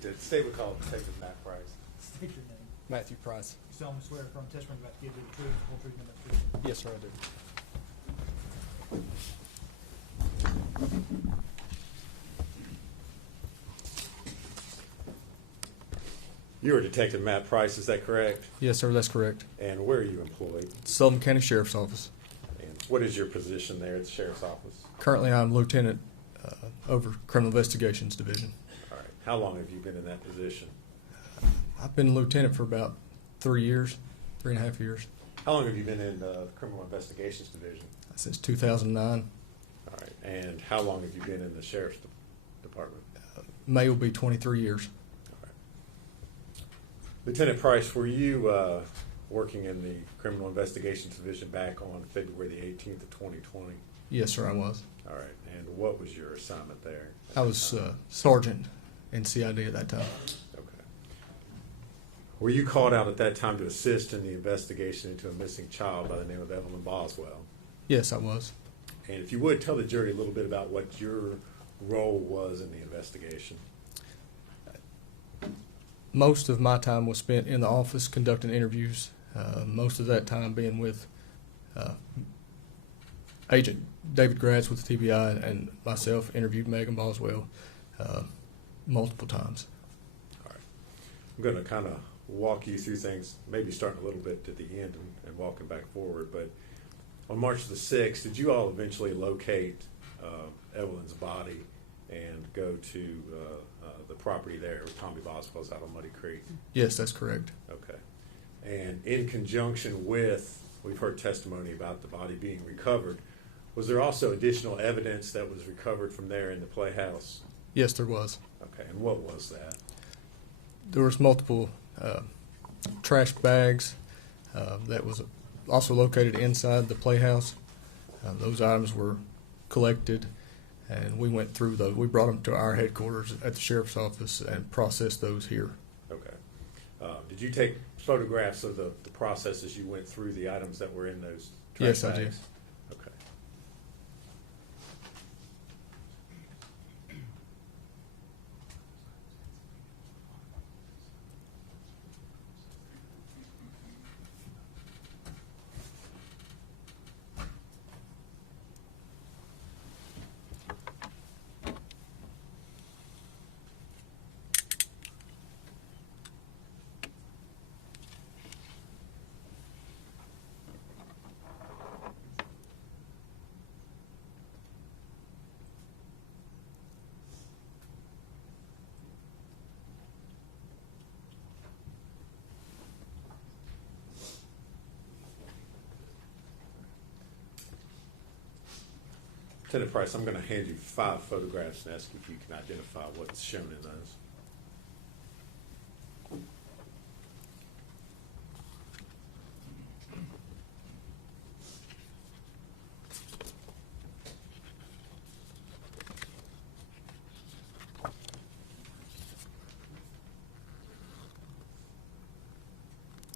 Stay with call Detective Matt Price. State your name. Matthew Price. You solemnly swear affirm testimony about to give you the truth, the whole truth, and nothing but the truth. Yes, sir, I do. You are Detective Matt Price, is that correct? Yes, sir, that's correct. And where are you employed? Sullivan County Sheriff's Office. And what is your position there at the Sheriff's Office? Currently, I'm Lieutenant over Criminal Investigations Division. All right. How long have you been in that position? I've been lieutenant for about 3 years, 3.5 years, How long have you been in the Criminal Investigations Division? since 2009. All right. And how long have you been in the Sheriff's Department? May will be 23 years. All right. Lieutenant Price, were you working in the Criminal Investigations Division back on February the 18th of 2020? Yes, sir, I was. All right. And what was your assignment there? I was sergeant in CID at that time. Okay. Were you called out at that time to assist in the investigation into a missing child by the name of Evelyn Boswell? Yes, I was. And if you would, tell the jury a little bit about what your role was in the investigation. Most of my time was spent in the office conducting interviews, most of that time being with Agent David Gratz with the TBI, and myself interviewed Megan Boswell multiple times. All right. I'm going to kind of walk you through things, maybe starting a little bit at the end and walking back forward. But on March the 6th, did you all eventually locate Evelyn's body and go to the property there where Tommy Boswell's out on Muddy Creek? Yes, that's correct. Okay. And in conjunction with, we've heard testimony about the body being recovered, was there also additional evidence that was recovered from there in the playhouse? Yes, there was. Okay, and what was that? There was multiple trash bags that was also located inside the playhouse. Those items were collected, and we went through those. We brought them to our headquarters at the sheriff's office and processed those here. Okay. Did you take photographs of the process as you went through the items that were in those trash Yes, bags? I did. Okay. Lieutenant Price, I'm going to hand you 5 photographs and ask if you can identify what's shown in those.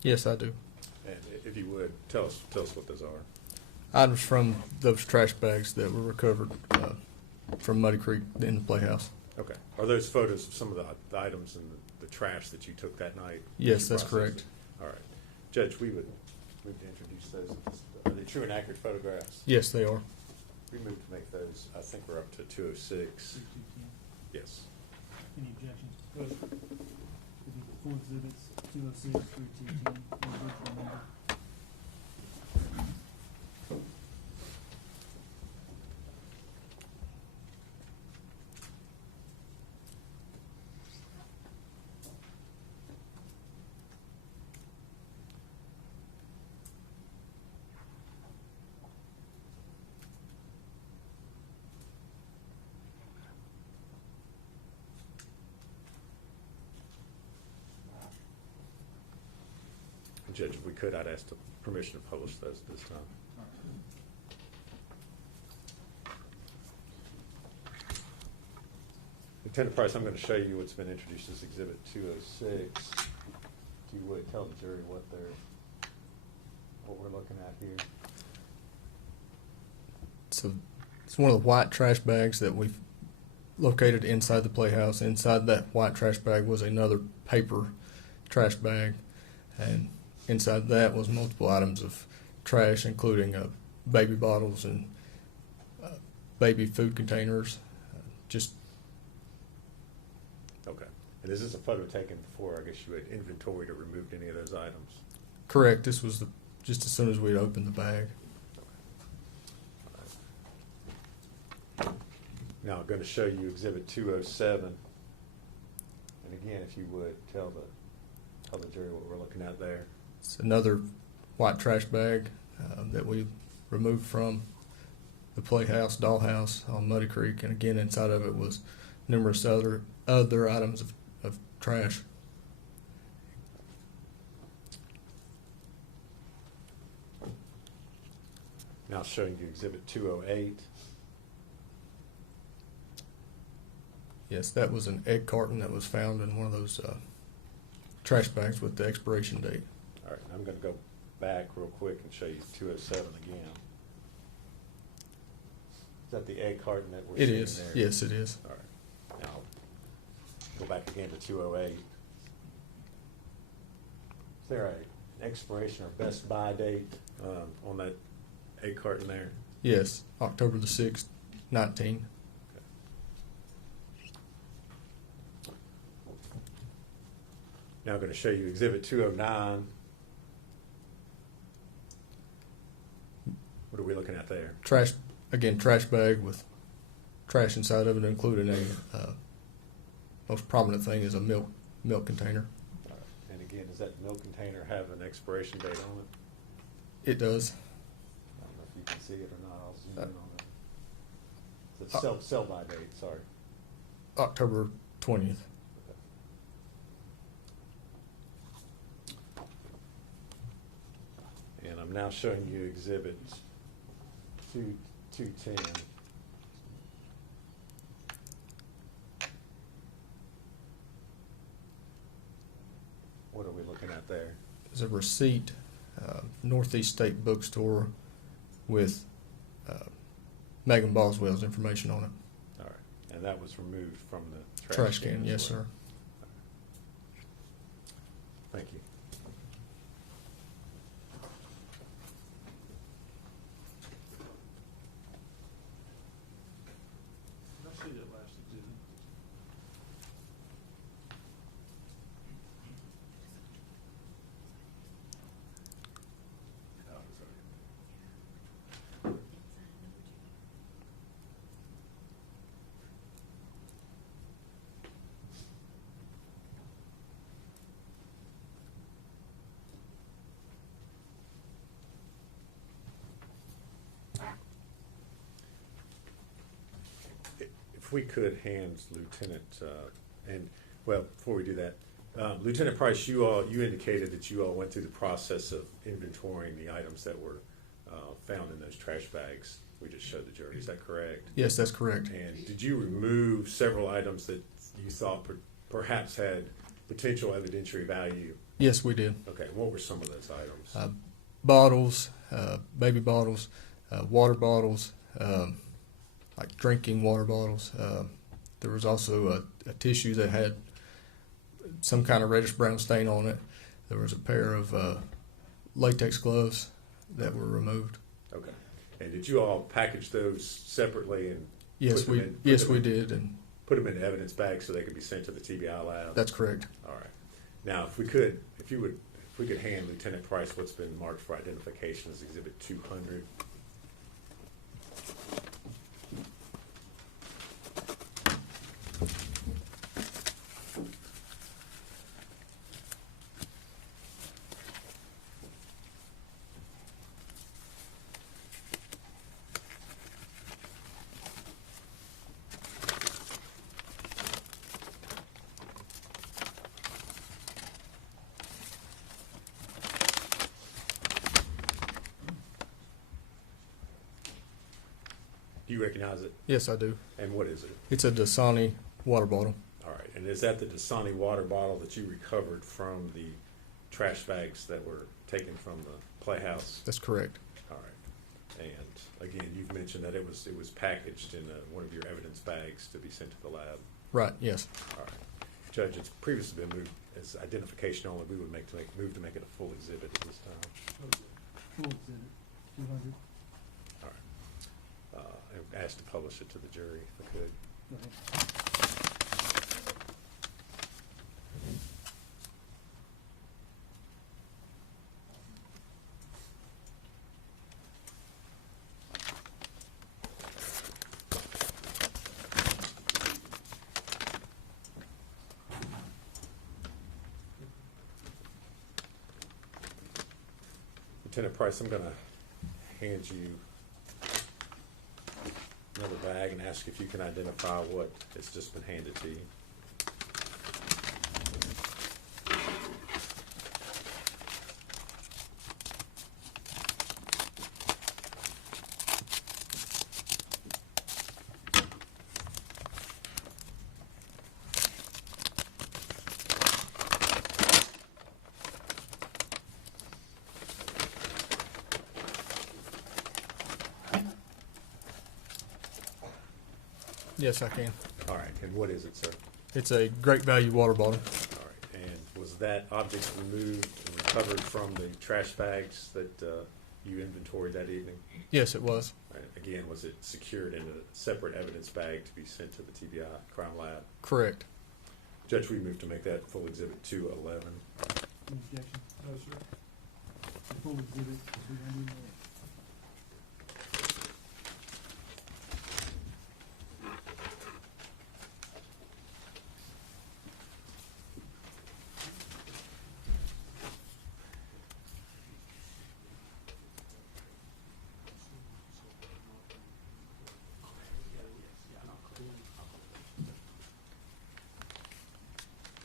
Yes, I do. And if you would, tell us what those are. Items from those trash bags that were recovered from Muddy Creek in the playhouse. Okay. Are those photos of some of the items in the trash that you took that night? Yes, that's correct. All right. Judge, we would move to introduce those. Are they true and accurate photographs? Yes, they are. We move to make those, I think we're up to 206. Yes. Any objections? Vote. Full exhibits 206 through 210. Any virtual number? Judge, if we could, I'd ask the permission to publish those this time. Lieutenant Price, I'm going to show you what's been introduced as Exhibit 206. If you would, tell the jury what we're looking at here. So it's one of the white trash bags that we've located inside the playhouse. Inside that white trash bag was another paper trash bag, and inside that was multiple items of trash, including baby bottles and baby food containers. Just Okay. And is this a photo taken before, I guess you had inventoried or removed any of those items? correct. This was just as soon as we'd opened the bag. Now I'm going to show you Exhibit 207. And again, if you would, tell the jury what we're looking at there. It's another white trash bag that we removed from the playhouse, dollhouse on Muddy Creek, and again inside of it was numerous other items of trash. Now showing you Exhibit 208. Yes, that was an egg carton that was found in one of those trash bags with the expiration date. All right, I'm going to go back real quick and show you 207 again. Is that the egg carton that we're It seeing is. there? Yes, it is. All right. Now, go back again to 208. Is there an expiration or best buy date on that egg carton there? Yes, October the 6th, 19. Now I'm going to show you Exhibit 209. What are we looking at there? Trash bag with trash inside of it, including a most prominent thing is a milk container. All right. And again, does that milk container have an expiration date on it? It does. I don't know if you can see it or not. I'll zoom in on it. It's sell by date, sorry. October 20th. And I'm now showing you Exhibit 210. What are we looking at there? There's a receipt, Northeast State Bookstore, with Megan Boswell's information on it. All right. And that was removed from the Trash can, as yes, well. sir. Thank you. Can I see that last exhibit? Oh, sorry. If we could hand Lieutenant, before we do that, Lieutenant Price, you indicated that you all went through the process of inventorying the items that were found in those trash bags we just showed the jury. Is that correct? Yes, that's correct. And did you remove several items that you thought perhaps had potential evidentiary value? Yes, we did. Okay, what were some of those items? Bottles, baby bottles, water bottles, like drinking water bottles. There was also a tissue that had some kind of reddish brown stain on it. There was a pair of latex gloves that were removed. Okay. And did you all package those separately and Yes, we did, and put them in evidence bags so they could be sent to the TBI lab? that's correct. All right. Now, if we could hand Lieutenant Price what's been marked for identification as Exhibit 200. Do you recognize it? Yes, I do. And what is it? It's a Dasani water bottle. All right. And is that the Dasani water bottle that you recovered from the trash bags that were taken from the playhouse? That's correct. All right. And again, you've mentioned that it was packaged in one of your evidence bags to be sent to the lab. Right, yes. All right. Judge, it's previously been moved as identification only. We would move to make it a full exhibit at this time. Full exhibit, 200. All right. And ask to publish it to the jury if I could. Go ahead. Lieutenant Price, I'm going to hand you another bag and ask if you can identify what has just been handed to you. Yes, I can. All right. And what is it, sir? It's a great value water bottle. All right. And was that object removed and recovered from the trash bags that you inventoried that evening? Yes, it was. All right. Again, was it secured in a separate evidence bag to be sent to the TBI crime lab? Correct. Judge, we move to make that full exhibit 211. Any objection? No, sir. The full exhibit, 200.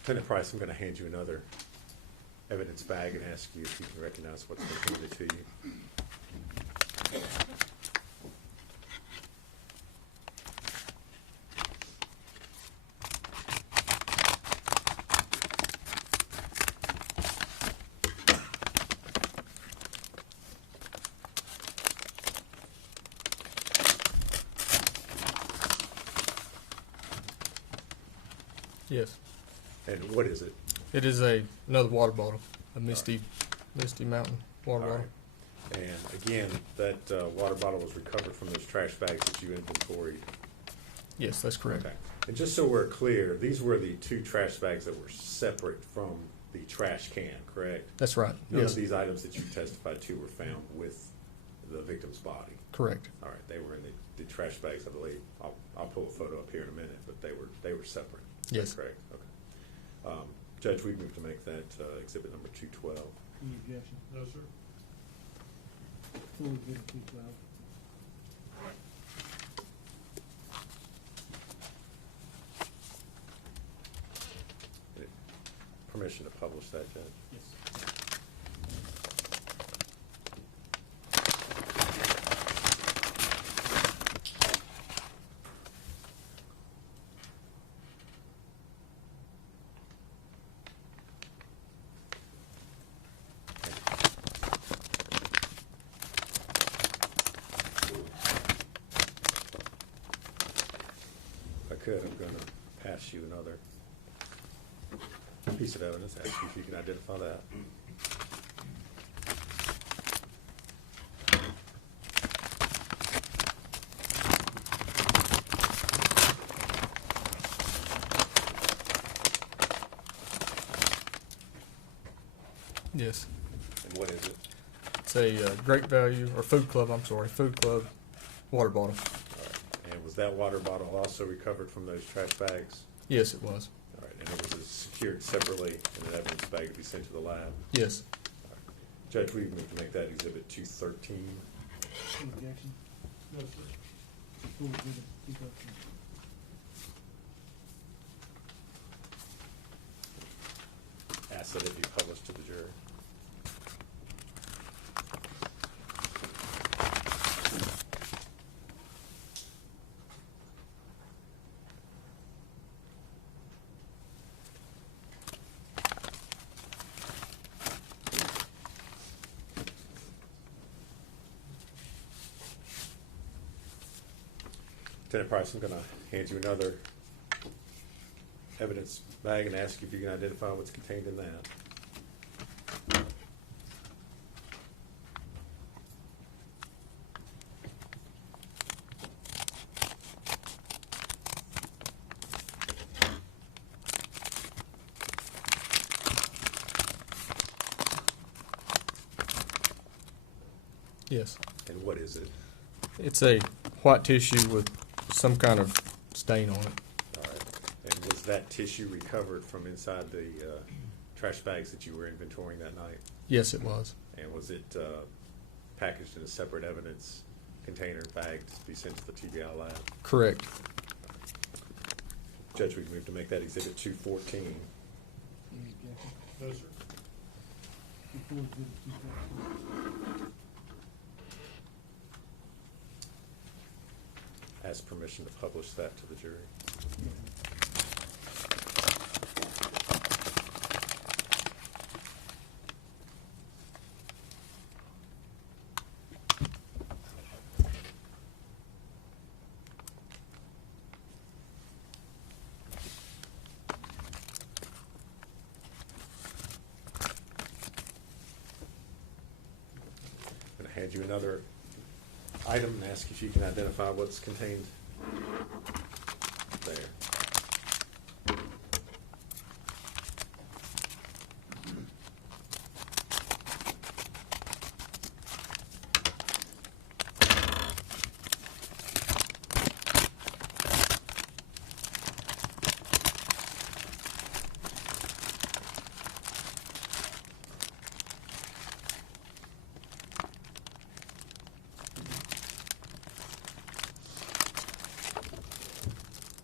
Lieutenant Price, I'm going to hand you another evidence bag and ask you if you can recognize what's been handed to you. Yes. And what is it? It is another water bottle, a Misty Mountain water All bottle. right. And again, that water bottle was recovered from those trash bags that you inventoried. Yes, that's correct. Okay. And just so we're clear, these were the two trash bags that were separate from the trash can, correct? That's right. None Yes, of these items that you testified to were found with the victim's body. correct. All right, they were in the trash bags, I believe. I'll pull a photo up here in a minute, but they were separate. Is that Yes. correct? Okay. Judge, we move to make that exhibit number 212. Any objection? No, sir. Full exhibit, 212. Permission to publish that, Judge? Yes. If I could, I'm going to pass you another piece of evidence, ask you if you can identify that. Yes. And what is it? It's a great value, or food club water bottle. All right. And was that water bottle also recovered from those trash bags? Yes, it was. All right. And it was secured separately in an evidence bag to be sent to the lab? Yes. All right. Judge, we move to make that exhibit 213. Any objection? No, sir. Full exhibit, 213. Ask that it be published to the jury. Lieutenant Price, I'm going to hand you another evidence bag and ask you if you can identify what's contained in that. Yes. And what is it? It's a white tissue with some kind of stain on it. All right. And was that tissue recovered from inside the trash bags that you were inventorying that night? Yes, it was. And was it packaged in a separate evidence container bag to be sent to the TBI lab? Correct. Judge, we've moved to make that Exhibit 214. Any objection? No, sir. Before exhibit 214. Ask permission to publish that to the jury. I'm going to hand you another item and ask if you can identify what's contained there.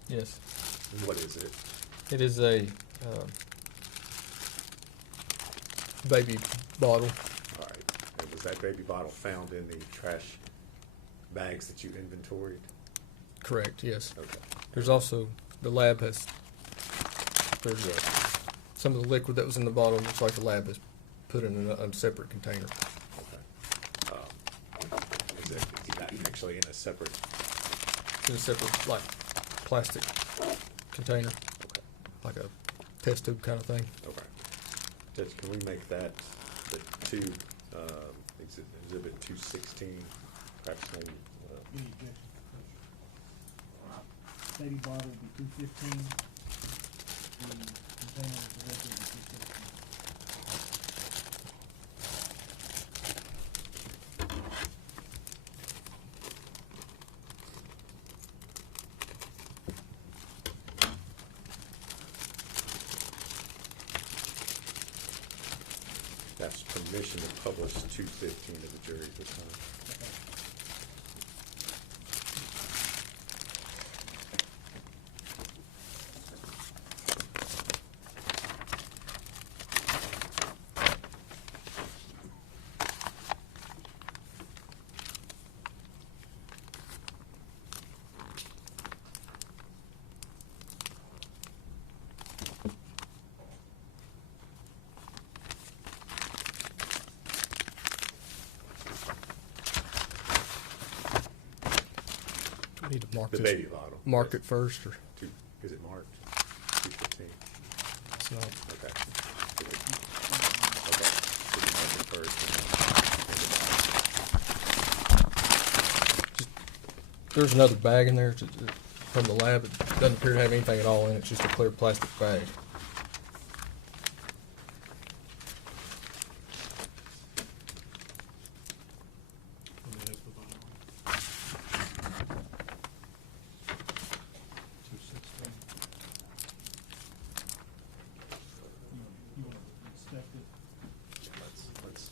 Yes. And what is it? It is a baby bottle. All right. And was that baby bottle found in the trash bags that you inventoried? Correct, yes. Okay. There's also, the lab has, there's some of the liquid that was in the bottle, looks like the lab has put in a separate container. Okay. Is that actually in a separate? In a separate, like, plastic container, Okay. like a test tube kind of thing. Okay. Judge, can we make that the exhibit 216, perhaps maybe? Any objection? Baby bottle will be 215. The container is directed to 216. That's permission to publish 215 to the jury at this time. We need to mark The this. baby bottle. Mark Yes. it first, or Is it marked? 215. it's not. Okay. Okay. So you mark it first. There's another bag in there from the lab. It doesn't appear to have anything at all in it. It's just a clear plastic bag. You want to inspect it? Let's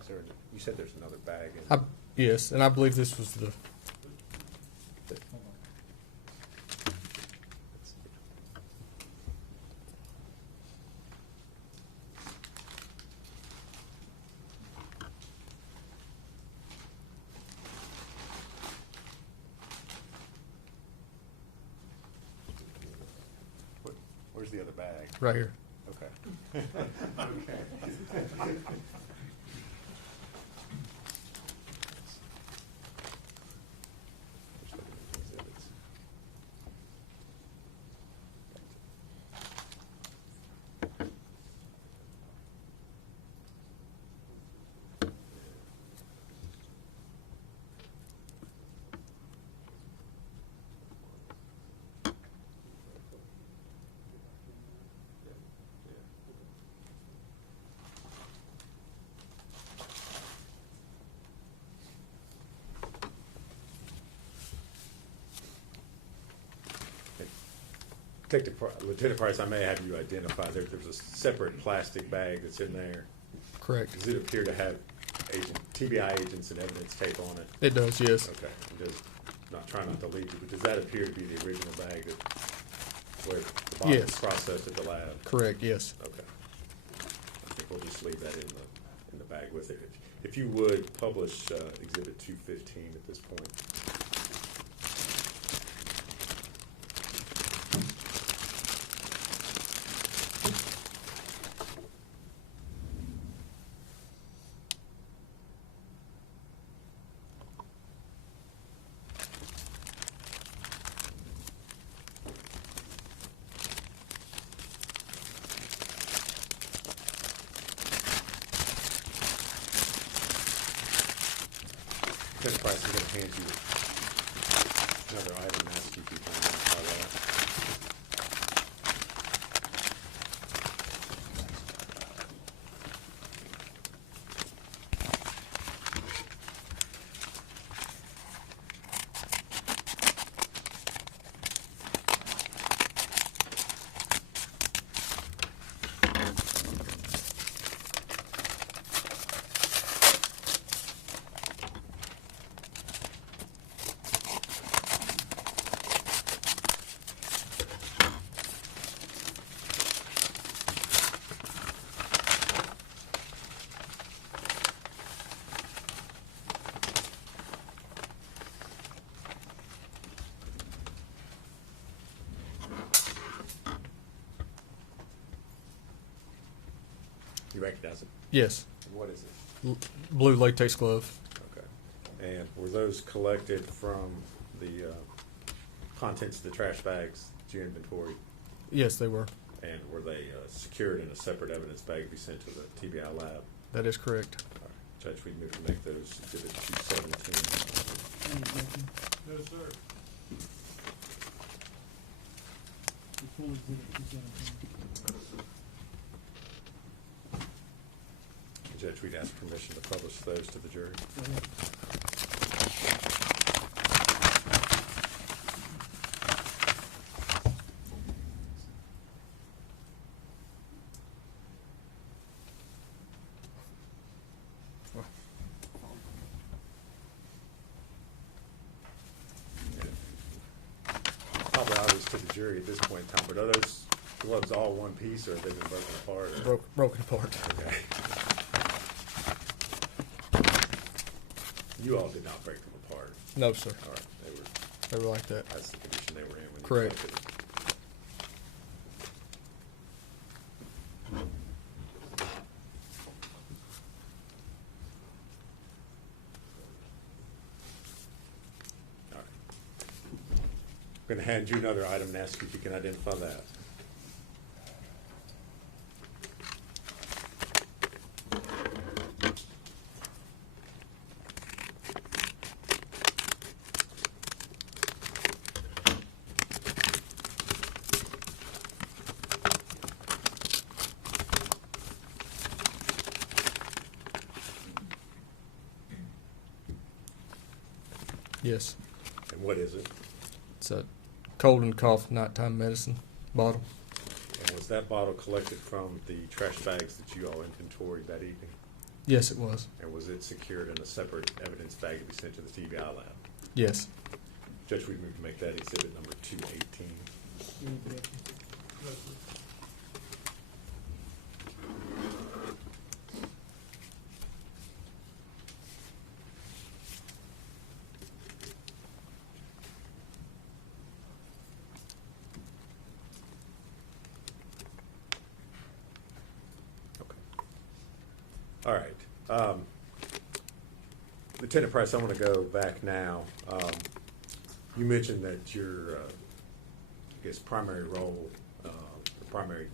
Is there, you said there's another bag in. Yes, and I believe this was the. Hold on. Where's the other bag? right here. Okay. Exhibits. Lieutenant Price, I may have you identify, there's a separate plastic bag that's in there. Correct. Does it appear to have TBI agents and evidence tape on it? It does, yes. Okay, I'm just not trying not to lead you, but does that appear to be the original bag that, where the bottle was Yes. processed at the lab? Correct, yes. Okay. I think we'll just leave that in the bag with it. If you would, publish Exhibit 215 at this point. Lieutenant Price, I'm going to hand you another item and ask you if you can identify that. You recognize it? Yes. What is it? Blue latex glove. Okay. And were those collected from the contents of the trash bags that you inventory? Yes, they were. And were they secured in a separate evidence bag to be sent to the TBI lab? That is correct. All right. Judge, we move to make those Exhibit 217. Any objection? No, sir. The full exhibit 217. Judge, we'd ask permission to publish those to the jury. Go ahead. Probably obvious to the jury at this point in time, but are those gloves all one piece or have they been broken apart? or- Broken apart. Okay. You all did not break them apart. No, sir. All right, They were like that. that's the condition they were in when you Correct. collected them. All right. I'm going to hand you another item and ask you if you can identify that. Yes. And what is it? It's a cold and cough nighttime medicine bottle. And was that bottle collected from the trash bags that you all inventoried that evening? Yes, it was. And was it secured in a separate evidence bag to be sent to the TBI lab? Yes. Judge, we move to make that exhibit number 218. Any objection? No, sir. All right. Lieutenant Price, I want to go back now. You mentioned that your, I guess, primary role, the primary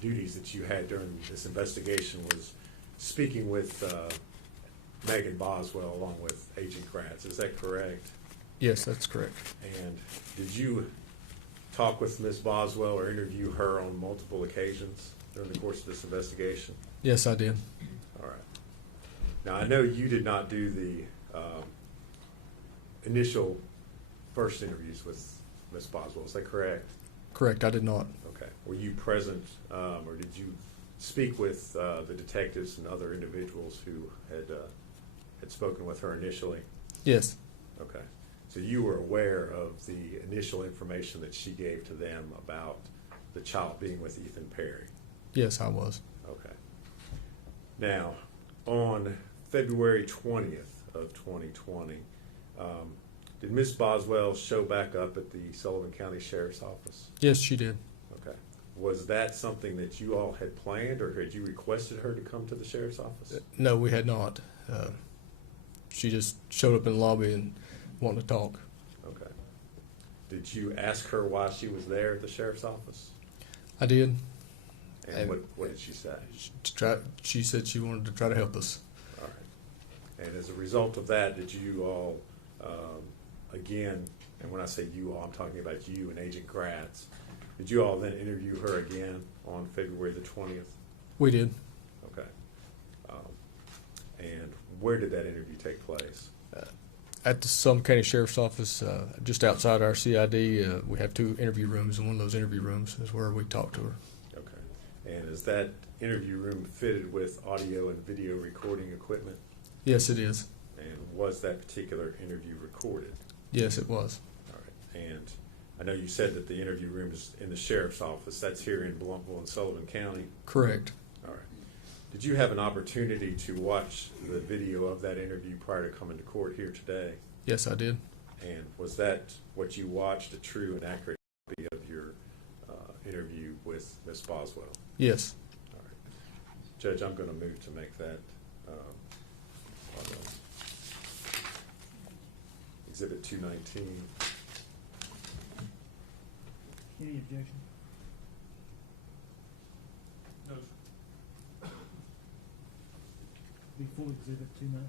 duties that you had during this investigation was speaking with Megan Boswell along with Agent Gratz. Is that correct? Yes, that's correct. And did you talk with Ms. Boswell or interview her on multiple occasions during the course of this investigation? Yes, I did. All right. Now, I know you did not do the initial first interviews with Ms. Boswell. Is that correct? Correct, I did not. Okay. Were you present, or did you speak with the detectives and other individuals who had spoken with her initially? Yes, Okay. So you were aware of the initial information that she gave to them about the child being with Ethan Perry? yes, I was. Okay. Now, on February 20th of 2020, did Ms. Boswell show back up at the Sullivan County Sheriff's Office? Yes, she did. Okay. Was that something that you all had planned, or had you requested her to come to the Sheriff's Office? No, we had not. She just showed up in the lobby and wanted to talk. Okay. Did you ask her why she was there at the Sheriff's Office? I did. And what did she say? She said she wanted to try to help us. All right. And as a result of that, did you all, again, and when I say you all, I'm talking about you and Agent Gratz, did you all then interview her again on February the 20th? We did. Okay. And where did that interview take place? At the Sullivan County Sheriff's Office, just outside our CID, we have 2 interview rooms, and one of those interview rooms is where we talked to her. Okay. And is that interview room fitted with audio and video recording equipment? Yes, it is. And was that particular interview recorded? Yes, it was. All right. And I know you said that the interview room is in the Sheriff's Office. That's here in Blumpville and Sullivan County? Correct. All right. Did you have an opportunity to watch the video of that interview prior to coming to court here today? Yes, I did. And was that what you watched, a true and accurate copy of your interview with Ms. Boswell? Yes. All right. Judge, I'm going to move to make that Exhibit 219. Any objection? No, sir. Be full exhibit 219.